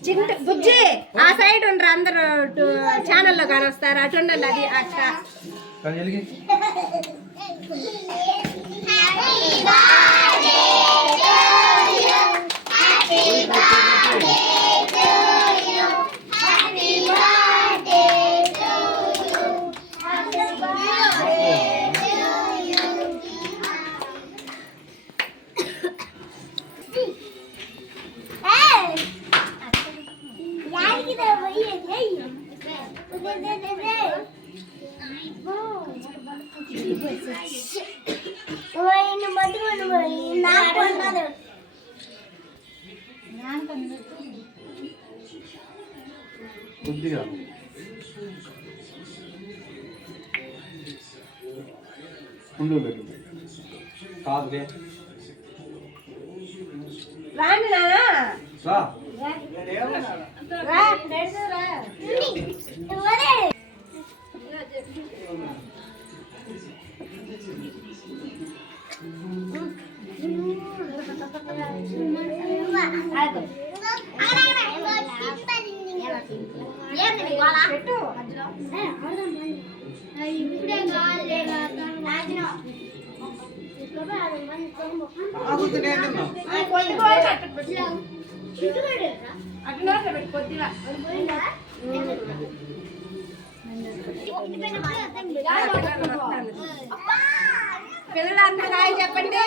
చింత బుజ్జి ఆ సైడ్ ఉండరు అందరూ ఛానల్లో కానీ వస్తారు అటు ఉండండి అది అక్క కొద్దిగా కాదులే రాండి నానా పిల్లలందరూ హాయ్ చెప్పండి.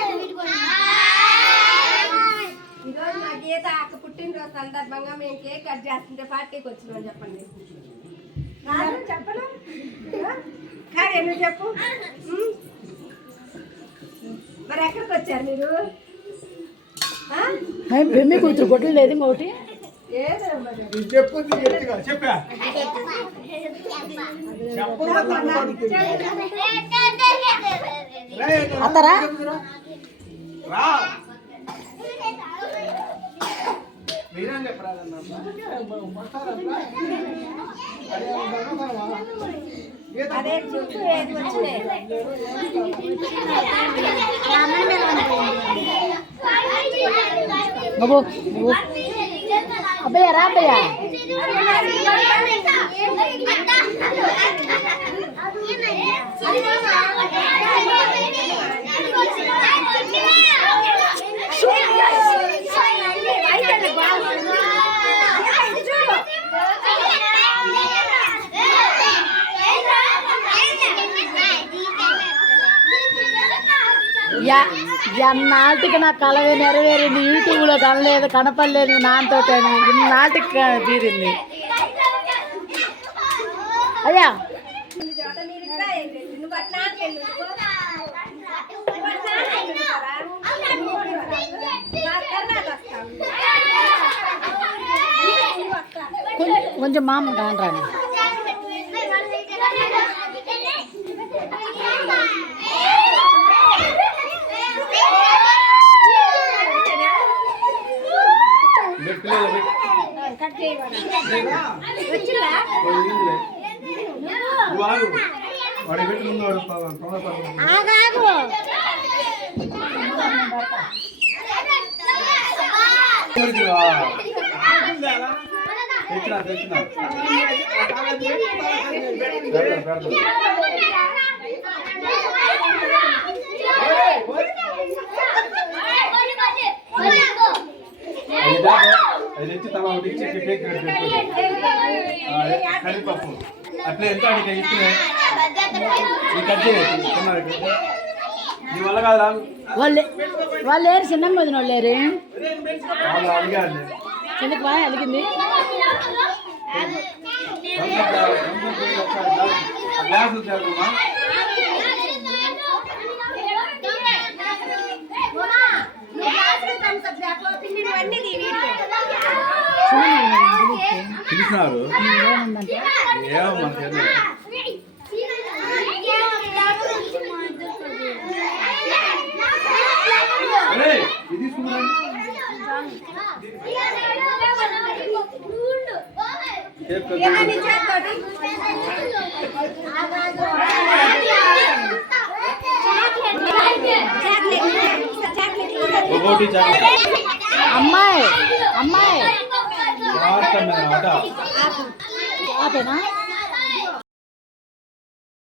ఈరోజు మా గీత అక్క పుట్టినరోజు సందర్భంగా మేము కేక్ కట్ చేస్తుంటే పార్టీకి వచ్చినాం చెప్పండి. చెప్పను కానీ నువ్వు చెప్పు. మరి ఎక్కడికి వచ్చారు మీరు? పెళ్లి కూతురు గొడ్లు లేదు ఇంకోటి అత్తరా అదే చుట్టూ ఏది వచ్చినాయి అబ్బయ్య రా అబ్బయ్య నాటికి నా కలవే నెరవేరింది. యూట్యూబ్లో కనలేదు కనపడలేదు నాన్నతో నాటికి తీరింది. అయ్యా కొంచెం మామ కానరాని కరిపప్పు అట్లా ఎంత నీ వల్ల కాదు రాదు. వాళ్ళు లేరు చిన్నమ్మ వదిన వాళ్ళు లేరు. అడిగారు చిన్నకి బాగా అలిగింది. గ్లాసులు జరుగుమా పిలిచినారు ఏమో మనకి ఇది అమ్మాయి అమ్మాయి ఆట ఆపేనా